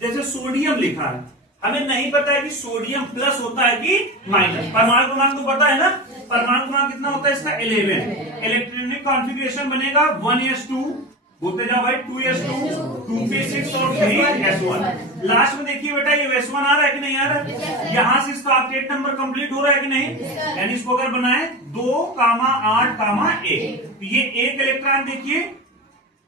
जैसे सोडियम लिखा है, हमें नहीं पता है कि सोडियम प्लस होता है कि माइनस। परमाणु क्रमांक तो पता है ना, परमाणु क्रमांक कितना होता है इसका 11। इलेक्ट्रॉनिक कॉन्फ़िगरेशन बनेगा 1s2, बोलते जाओ भाई 2s2, 2p6 और 3s1। लास्ट में देखिए बेटा ये s1 आ रहा है कि नहीं आ रहा है, यहां से इसका ऑक्टेट नंबर कंप्लीट हो रहा है कि नहीं, यानी इसको अगर बनाए 2, 8, 1, तो ये एक इलेक्ट्रॉन देखिए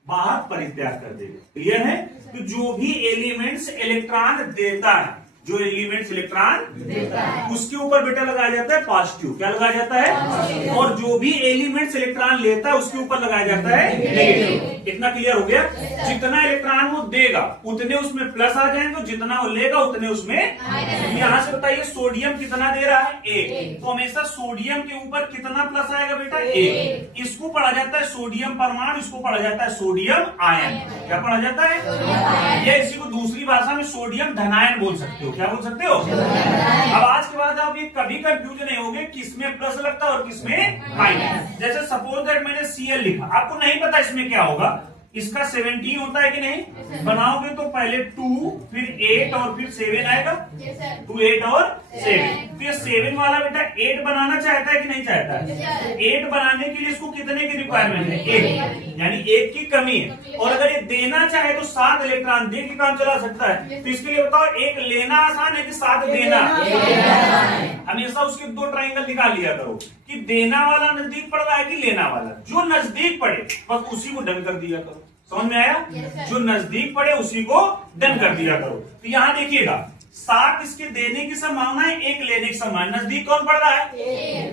बाहर परित्याग कर देगा। क्लियर है? तो जो भी एलिमेंट्स इलेक्ट्रॉन देता है, जो एलिमेंट्स इलेक्ट्रॉन देता है उसके ऊपर बेटा लगाया जाता है पॉजिटिव। क्या लगाया जाता है? और जो भी एलिमेंट्स इलेक्ट्रॉन लेता है उसके ऊपर लगाया जाता है नेगेटिव। इतना क्लियर हो गया? जितना इलेक्ट्रॉन वो देगा उतने उसमें प्लस आ जाएंगे, जितना वो लेगा उतने उसमें। यहाँ से बताइए सोडियम कितना दे रहा है? 1, तो हमेशा सोडियम के ऊपर कितना प्लस आएगा बेटा? 1। इसको पढ़ा जाता है सोडियम परमाणु, इसको पढ़ा जाता है सोडियम आयन। क्या पढ़ा जाता है? या इसी को दूसरी भाषा में सोडियम धनायन बोल सकते हो। क्या बोल सकते हो? अब आज के बाद आप ये कभी कंफ्यूज नहीं होंगे किसमें प्लस लगता है और किसमें माइनस। जैसे सपोज दैट मैंने Cl लिखा, आपको नहीं पता इसमें क्या होगा, इसका 17 होता है कि नहीं, बनाओगे तो पहले 2 फिर 8 और फिर 7 आएगा। 2, 8 और 7, तो ये 7 वाला बेटा 8 बनाना चाहता है कि नहीं चाहता है? 8 बनाने के लिए इसको कितने की रिक्वायरमेंट है? 1, यानी 1 की कमी है। और अगर ये देना चाहे तो 7 इलेक्ट्रॉन दे के काम चला सकता है। तो इसके लिए बताओ 1 लेना आसान है कि 7 देना? हमेशा उसके 2 ट्राइंगल निकाल लिया करो कि देना वाला नजदीक पड़ रहा है कि लेना वाला। जो नजदीक पड़े बस उसी को डन कर दिया करो। समझ में आया? जो नजदीक पड़े उसी को डन कर दिया करो। तो यहाँ देखिएगा 7 इसके देने की संभावना है, 1 लेने की संभावना। नजदीक कौन पड़ रहा है?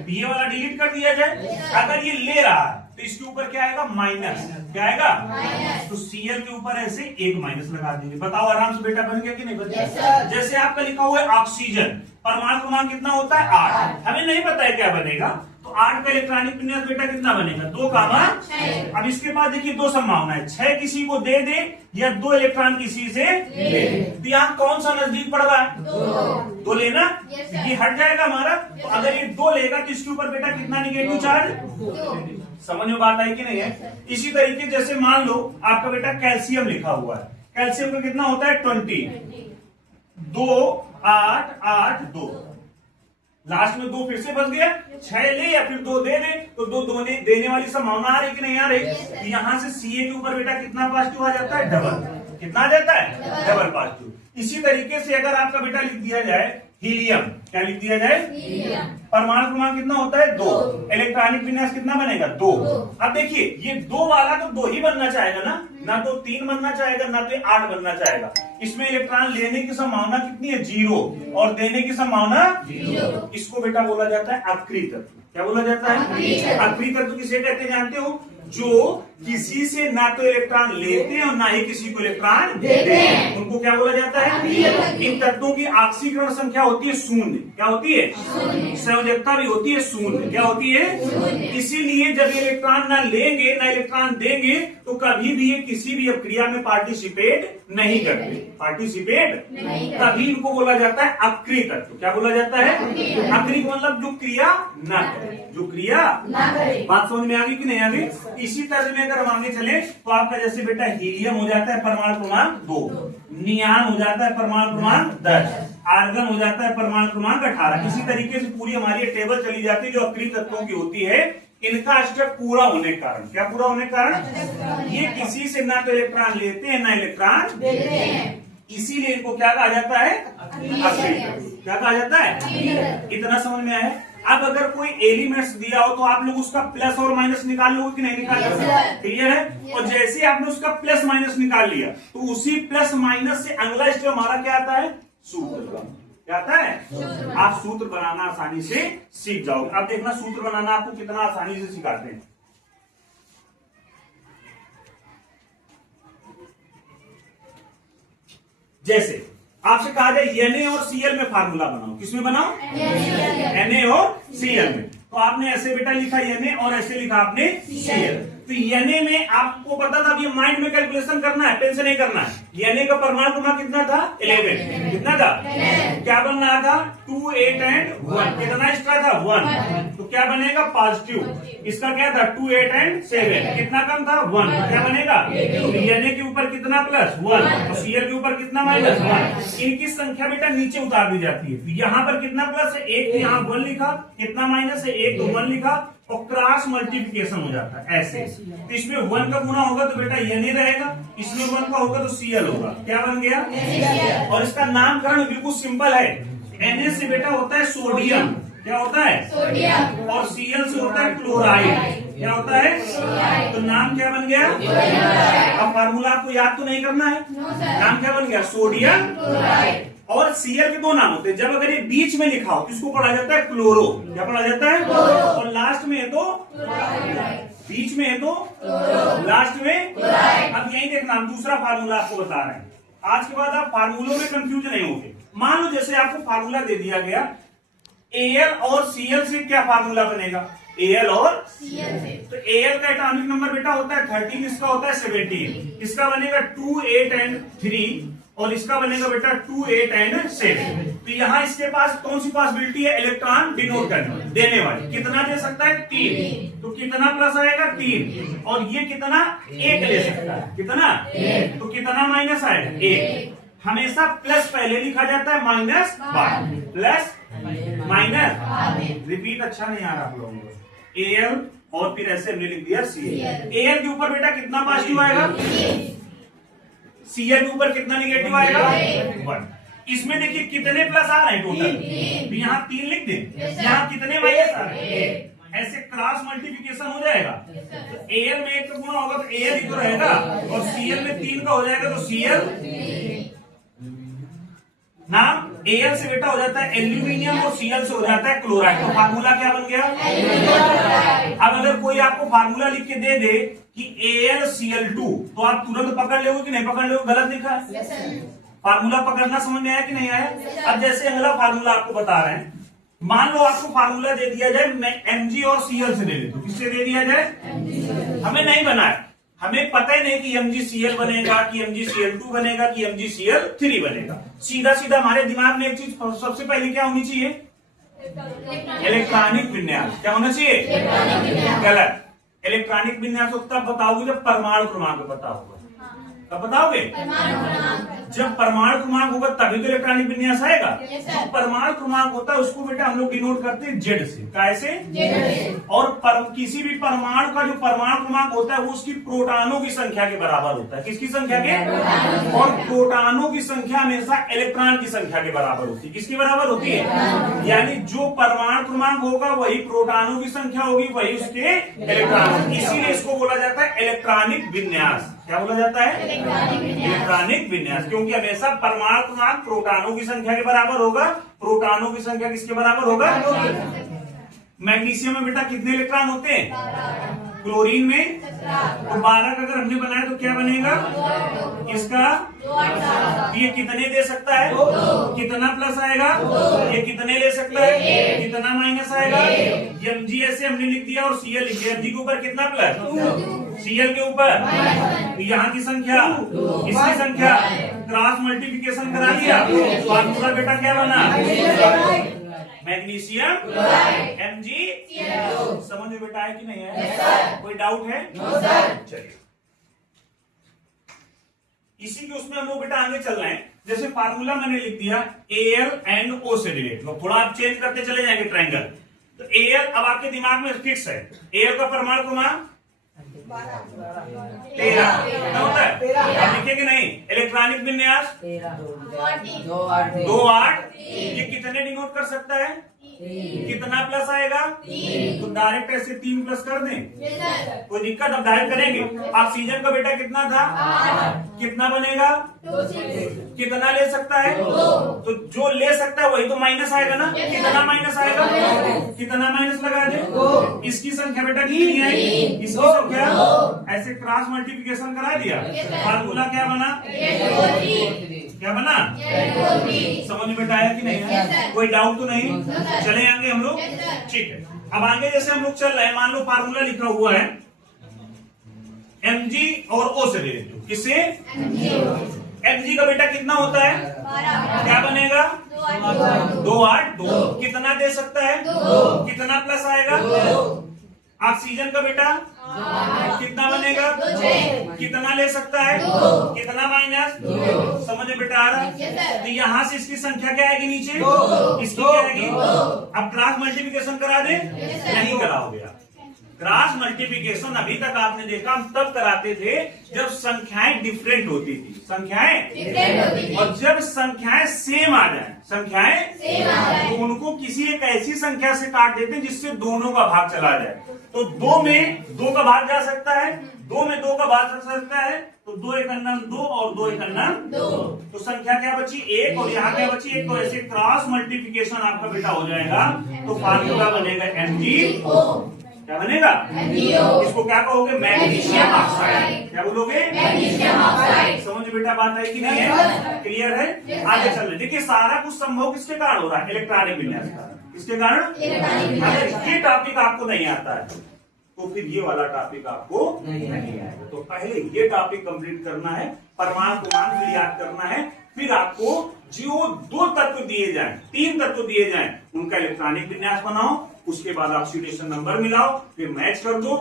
ये वाला डिलीट कर दिया जाए। अगर ये ले रहा है तो इसके ऊपर क्या आएगा? माइनस। क्या आएगा? तो Cl के ऊपर ऐसे 1 माइनस लगा दीजिए। बताओ आराम से बेटा बन गया कि नहीं बन गया? जैसे आपका लिखा हुआ है ऑक्सीजन, परमाणु क्रमांक कितना होता है? 8। हमें नहीं पता है क्या बनेगा, तो 8 का इलेक्ट्रॉनिक विन्यास बेटा कितना बनेगा? 2, 6। अब इसके बाद देखिए 2 संभावना है, 6 किसी को दे दे या 2 इलेक्ट्रॉन किसी से ले। तो यहाँ कौन सा नजदीक पड़ रहा है? 2 लेना, ये हट जाएगा हमारा। तो अगर ये 2 लेगा तो इसके ऊपर बेटा कितना निगेटिव चार्ज? समझ में बात आई कि नहीं है? इसी तरीके जैसे मान लो आपका बेटा कैल्शियम लिखा हुआ है, कैल्शियम का कितना होता है? 20। 2, 8, 8, 2, लास्ट में 2 फिर से बच गया। 6 ले या फिर 2 दे दे, तो 2 देने वाली संभावना आ रही कि नहीं आ रही? यहाँ से Ca के ऊपर बेटा कितना पॉजिटिव आ जाता है? डबल। कितना आ जाता है? Double positive. इसी तरीके से अगर आपका बेटा लिख दिया जाए हीलियम, क्या लिख दिया जाए? परमाणु क्रमांक कितना होता है? 2। इलेक्ट्रॉनिक विन्यास कितना बनेगा? 2। अब देखिए ये 2 वाला तो 2 ही बनना चाहेगा ना तो 3 बनना चाहेगा ना तो 8 बनना चाहेगा। इसमें इलेक्ट्रॉन लेने की संभावना कितनी है? 0, और देने की संभावना 0। इसको बेटा बोला जाता है अक्रिय तत्व। क्या बोला जाता है? अक्रिय तत्व किसे कहते हैं जानते हो? जो किसी से ना तो इलेक्ट्रॉन लेते हैं और ना ही किसी को इलेक्ट्रॉन देते हैं, उनको क्या बोला जाता है? इन तत्वों की ऑक्सीकरण संख्या होती है 0। क्या होती है? संयोजकता भी होती है 0। क्या होती है? इसीलिए जब ये इलेक्ट्रॉन ना लेंगे ना इलेक्ट्रॉन देंगे तो कभी भी ये किसी भी क्रिया में पार्टिसिपेट नहीं करते। पार्टिसिपेट तभी इनको बोला जाता है अक्रिय तत्व। क्या बोला जाता है? अक्रिय मतलब जो क्रिया ना करे, जो क्रिया ना करे। बात समझ में आ गई कि नहीं आ गई? इसी तरह में अगर हम आगे चले तो आपका जैसे बेटा हीलियम हो जाता है परमाणु क्रमांक 2, नियान हो जाता है परमाणु क्रमांक 10, आर्गन हो जाता है परमाणु क्रमांक 18। इसी तरीके से पूरी हमारी टेबल चली जाती है जो अक्रिय तत्वों की होती है। इनका स्टेप पूरा होने के कारण, क्या पूरा होने के कारण? ये किसी से ना तो इलेक्ट्रॉन लेते हैं ना इलेक्ट्रॉन देते हैं, इसीलिए इनको क्या कहा जाता है? अक्रिय तत्व। क्या कहा जाता है? इतना समझ में आया? अब अगर कोई एलिमेंट्स दिया हो तो आप लोग उसका प्लस और माइनस निकाल लोगे कि नहीं निकाल लोगे? क्लियर है? और जैसे आपने उसका प्लस माइनस निकाल लिया तो उसी प्लस माइनस से अगला स्टेप हमारा क्या आता है? सूत्र। क्या आता है? आप सूत्र बनाना आसानी से सीख जाओगे। अब देखना सूत्र बनाना आपको कितना आसानी से सिखाते हैं। जैसे आपसे कहा जाए Na और Cl में फार्मूला बनाओ, किसमें बनाओ? Na और Cl में। तो आपने ऐसे बेटा लिखा Na और ऐसे लिखा आपने Cl। तो Na में आपको पता था अब ये माइंड में कैलकुलेशन करना है, टेंशन नहीं करना है। यानी का परमाणु क्रमांक कितना था 11, कितना था क्या बन रहा था 2, 8 एंड 1, कितना एक्स्ट्रा था 1, तो क्या बनेगा पॉजिटिव। इसका क्या था 2, 8 एंड 7, कितना कम था 1, क्या बनेगा यानी के ऊपर कितना प्लस 1 और Cl के ऊपर कितना माइनस 1। इनकी संख्या बेटा नीचे उतार दी जाती है, तो यहाँ पर कितना प्लस है 1, यहाँ 1 लिखा, कितना माइनस है 1 तो 1 लिखा और क्रॉस मल्टीप्लिकेशन हो जाता है ऐसे। तो इसमें 1 का गुना होगा तो बेटा ये नहीं रहेगा, इसमें 1 का होगा तो Cl होगा, क्या बन गया। और इसका नामकरण बिल्कुल सिंपल है, Na से बेटा होता है सोडियम, क्या होता है सोडियम, और Cl से होता है क्लोराइड, क्या होता है तो नाम क्या बन गया। अब फार्मूला आपको याद तो नहीं करना है, नाम क्या बन गया सोडियम क्लोराइड। और Cl के दो नाम होते हैं, जब अगर ये बीच में लिखा हो तो इसको पढ़ा जाता है क्लोरो, क्या पढ़ा जाता है और लास्ट में है तो बीच में है तो लास्ट में। अब यही देखना, हम दूसरा फार्मूला आपको बता रहे हैं। आज के बाद आप फार्मूलों में कंफ्यूज नहीं होंगे। मान लो जैसे आपको फार्मूला दे दिया गया Al और Cl से क्या फार्मूला बनेगा, Al और Cl से, तो Al का एटॉमिक नंबर बेटा होता है 13, इसका होता है 17, इसका बनेगा 2, 8 एंड 3 और इसका बनेगा बेटा 2, 8 एंड 7। तो यहाँ इसके पास कौन सी पॉसिबिलिटी है इलेक्ट्रॉन डिनोट करने देने वाली, कितना दे सकता है 3, तो कितना प्लस आएगा 3 और ये कितना 1 ले सकता है, कितना तो कितना माइनस आएगा 1। हमेशा प्लस पहले लिखा जाता है माइनस बाद, प्लस माइनस रिपीट अच्छा नहीं आ रहा आप लोगों को। Al और फिर ऐसे हमने लिख दिया Cl। Al के ऊपर बेटा कितना पॉजिटिव आएगा, Cl के ऊपर कितना निगेटिव आएगा 1। इसमें देखिए कितने प्लस आ रहे हैं टोटल, तो यहाँ 3 लिख दें, यहाँ कितने माइनस आ रहे हैं, ऐसे क्रॉस मल्टीप्लिकेशन हो जाएगा। तो Al में 1 का गुना होगा तो Al ही तो रहेगा और Cl में 3 का हो जाएगा तो Cl नाम Al से बेटा हो जाता है एल्यूमिनियम और Cl से हो जाता है क्लोराइड। तो फार्मूला क्या बन गया। अब अगर कोई आपको फार्मूला लिख के दे दे कि AlCl2 तो आप तुरंत पकड़ लोगे कि नहीं पकड़ लोगे, गलत लिखा है। फार्मूला पकड़ना समझ में आया कि नहीं आया। अब जैसे अगला फार्मूला आपको बता रहे हैं, मान लो आपको फार्मूला दे दिया जाए Mg और Cl से दे दे, तो किससे दे दिया जाए, हमें नहीं बना है, हमें पता ही नहीं कि MgCl बनेगा कि MgCl2 बनेगा कि MgCl3 बनेगा। सीधा सीधा हमारे दिमाग में एक चीज सबसे पहले क्या होनी चाहिए, इलेक्ट्रॉनिक विन्यास। क्या होना चाहिए, गलत। इलेक्ट्रॉनिक विन्यास तब बताओगे जब परमाणु क्रमांक बताओगे, कब बताओगे, जब परमाणु क्रमांक होगा तभी तो इलेक्ट्रॉनिक विन्यास आएगा। तो परमाणु क्रमांक होता है उसको बेटा हम लोग डिनोट करते हैं जेड से, कैसे, और किसी भी परमाणु का जो परमाणु क्रमांक होता है वो उसकी प्रोटॉनों की संख्या के बराबर होता है। किसकी संख्या के, और प्रोटॉनों की संख्या हमेशा इलेक्ट्रॉन की संख्या के बराबर होती है। किसकी बराबर होती है, यानी जो परमाणु क्रमांक होगा वही प्रोटॉनों की संख्या होगी, वही उसके इलेक्ट्रॉन। इसीलिए इसको बोला जाता है इलेक्ट्रॉनिक विन्यास। क्या बोला जाता है, इलेक्ट्रॉनिक विन्यास, क्योंकि हमेशा परमाणु क्रमांक प्रोटॉनों की संख्या के बराबर होगा। प्रोटॉनों की संख्या किसके बराबर होगा, मैग्नीशियम में बेटा कितने इलेक्ट्रॉन होते हैं, क्लोरीन में तो 12 का अगर हमने बनाया तो क्या बनेगा, इसका ये कितने दे सकता है, कितना प्लस आएगा, ये कितने ले सकता है, कितना माइनस आएगा। Mg ऐसे हमने लिख दिया और Cl लिख दिया, Mg के ऊपर कितना प्लस, Cl के ऊपर यहाँ की संख्या इसकी संख्या, क्रॉस मल्टीप्लिकेशन करा दिया, फार्मूला बेटा क्या बना, मैग्नीशियम Mg। समझ में बेटा है कि नहीं है, कोई डाउट है, चलिए इसी के उसमें हम लोग बेटा आगे चल रहे हैं। जैसे फार्मूला मैंने लिख दिया Al एंड O से रिलेट, थोड़ा आप चेंज करते चले जाएंगे ट्रायंगल। तो Al अब आपके दिमाग में फिक्स है, Al का परमाणु क्रमांक 13 कितना होता है, आप लिखेंगे नहीं, इलेक्ट्रॉनिक विन्यास 2 8, ये कितने डिनोट कर सकता है, कितना प्लस आएगा, तो डायरेक्ट ऐसे 3 प्लस कर दें, कोई दिक्कत, अब डायरेक्ट करेंगे। ऑक्सीजन का बेटा कितना था, कितना बनेगा, कितना ले सकता है, तो जो ले सकता है वही तो माइनस आएगा ना, कितना माइनस आएगा, कितना माइनस लगा दे, इसकी संख्या बेटा कितनी है, इसकी संख्या, ऐसे क्रॉस मल्टीप्लिकेशन करा दिया, फार्मूला क्या बना, क्या बना, समझ में बेटा आया कि नहीं है, कोई डाउट तो नहीं, चले आगे हम लोग, ठीक है। अब आगे जैसे हम लोग चल रहे हैं, मान लो फार्मूला लिखा हुआ है Mg और O से रिलेटेड, किससे, Xg का बेटा कितना होता है? क्या बनेगा? 2 8 2। कितना दे सकता है? कितना प्लस आएगा? ऑक्सीजन का बेटा कितना बनेगा? कितना ले सकता है? कितना माइनस? समझ में बेटा आ रहा है? तो यहां से इसकी संख्या क्या आएगी नीचे? इसकी क्या आएगी? अब क्रॉस मल्टीप्लिकेशन करा दे? नहीं कराओगे आप। क्रॉस मल्टीप्लिकेशन अभी तक आपने देखा हम तब कराते थे जब संख्याएं डिफरेंट होती थी। संख्याएं और जब संख्याएं सेम आ जाए, संख्याएं तो उनको किसी एक ऐसी संख्या से काट देते हैं जिससे दोनों का भाग चला जाए। तो 2 में 2 का भाग जा सकता है, 2 में 2 का भाग जा सकता है, तो 2 एक अन्ना 2 और 2 एक अन्ना 2। तो संख्या क्या बची? 1 और यहाँ क्या बची? 1। तो ऐसे क्रॉस मल्टीप्लिकेशन आपका बेटा हो जाएगा। तो फार्मूला बनेगा MgO। क्या बनेगा? इसको क्या कहोगे? Magnesium oxide. क्या बोलोगे? Magnesium oxide. समझ बेटा बात है कि नहीं है? क्लियर है? आगे चल रहे। देखिए सारा कुछ संभव किसके कारण हो रहा है? इलेक्ट्रॉनिक विन्यास का। किसके कारण? अगर ये टॉपिक आपको नहीं आता है तो फिर ये वाला टॉपिक आपको नहीं आएगा। तो पहले ये टॉपिक कंप्लीट करना है, परमाणु क्रमांक भी याद करना है, फिर आपको जो 2 तत्व दिए जाए, 3 तत्व दिए जाए, उनका इलेक्ट्रॉनिक विन्यास बनाओ, उसके बाद ऑक्सीडेशन नंबर मिलाओ, फिर मैच कर दो,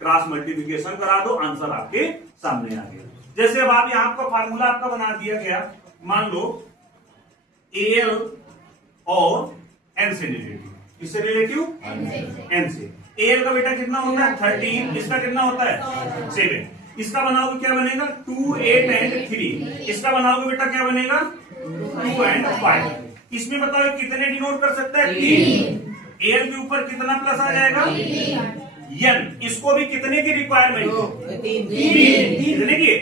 क्रॉस मल्टीप्लिकेशन करा दो, आंसर आपके सामने आ गया। जैसे अब आप यहाँ का फार्मूला आपका बना दिया गया, मान लो Al और N से रिलेटिव। किससे रिलेटिव? N से। Al का बेटा कितना होता है? 13। इसका कितना होता है? 7। इसका बनाओगे क्या बनेगा? 2 8 एंड 3। इसका बनाओगे बेटा क्या बनेगा? 2 एंड 5। इसमें बताओ कितने डिनोट कर सकता है? 3। Al के ऊपर कितना प्लस आ जाएगा? N। इसको भी कितने की रिक्वायरमेंट है? 3। कितने की?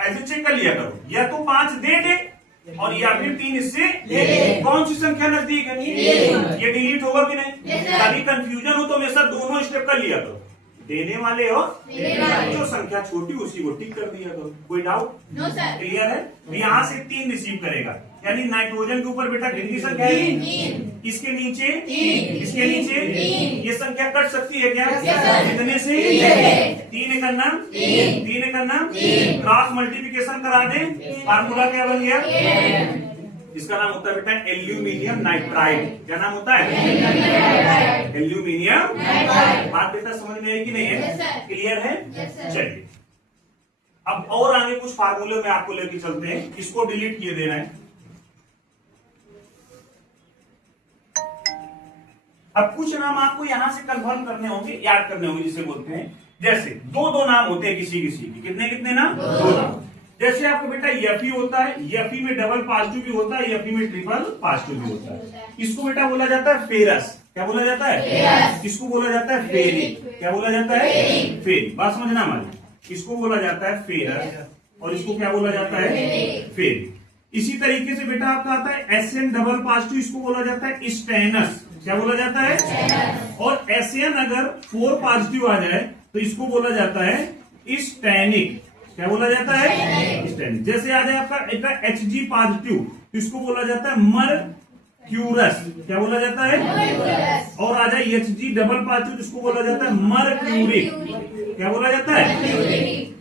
ऐसे चेक कर लिया करो, या तो 5 दे और या फिर 3 इससे कौन सी संख्या नजदीक है? ये डिलीट होगा कि नहीं? कभी कंफ्यूजन हो तो हमेशा दोनों स्टेप कर लिया करो, देने वाले और जो संख्या छोटी उसी को टिक कर दिया करो। कोई डाउट? No sir. क्लियर है? यहाँ से 3 रिसीव करेगा, यानी नाइट्रोजन के ऊपर बेटा कितनी संख्या है? 3। इसके नीचे 3। इसके नीचे 3। ये संख्या कट सकती है क्या? कितने से? 3 एक अन्ना 3 एक अन्ना। क्रॉस मल्टीप्लिकेशन करा दे, फार्मूला क्या बन गया? इसका नाम होता है बेटा एल्यूमिनियम नाइट्राइड। क्या नाम होता है? Aluminium nitride. बात बेटा समझ में आई कि नहीं है? क्लियर है? चलिए अब और आगे कुछ फार्मूले में आपको लेके चलते हैं, इसको डिलीट किए देना है। अब कुछ नाम आपको यहां से कंफर्म करने होंगे, याद करने होंगे, जिसे बोलते हैं जैसे 2 नाम होते हैं किसी किसी की। कितने नाम? 2 नाम। जैसे आपको बेटा Fe होता है, Fe में डबल पॉजिटिव भी होता है, Fe में ट्रिपल पॉजिटिव भी होता है। इसको बेटा बोला जाता है फेरस। क्या बोला जाता है? इसको बोला जाता है फेरिक। क्या बोला जाता है? फेरिक। बात समझना हमारी। इसको बोला जाता है फेरस और इसको क्या बोला जाता है? फेरिक। इसी तरीके से बेटा आपका आता है Sn डबल पॉजिटिव, इसको बोला जाता है स्टेनस। क्या बोला जाता है? और Sn अगर 4 पॉजिटिव आ जाए तो इसको बोला जाता है स्टेनिक। क्या बोला जाता है? स्टेनिक। जैसे आ जाए आपका Hg पॉजिटिव, इसको बोला जाता है मरक्यूरस। क्या बोला जाता है? और आ जाए Hg डबल पॉजिटिव, इसको बोला जाता है मरक्यूरिक। क्या बोला जाता है?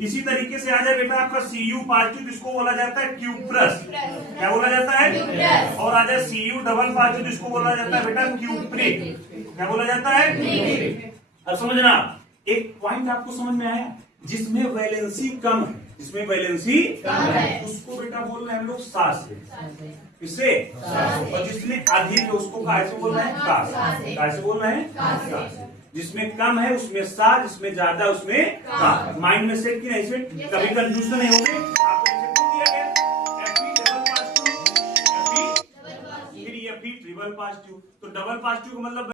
इसी तरीके से आ जाए बेटा आपका Cu पॉजिटिव, इसको बोला जाता है क्यूप्रस। क्या बोला जाता है? और आ जाए Cu डबल पॉजिटिव, इसको बोला जाता है बेटा क्यूप्रिक। क्या बोला जाता है? अब समझना, एक पॉइंट आपको समझ में आया? जिसमें वैलेंसी कम है, जिसमें वैलेंसी कम है उसको बेटा बोल रहे हैं हम लोग सा से। किससे? और जिसमें अधिक है उसको कैसे बोल रहे हैं? का से। कैसे बोल रहे हैं? का से। जिसमें कम है उसमें सा, जिसमें ज्यादा उसमें का। माइंड में सेट की नहीं सेट? कभी कंफ्यूजन नहीं होगी आपको। दिया गया Fe डबल पॉजिटिव, Fe फिर Fe ट्रिपल पॉजिटिव। तो डबल पॉजिटिव का मतलब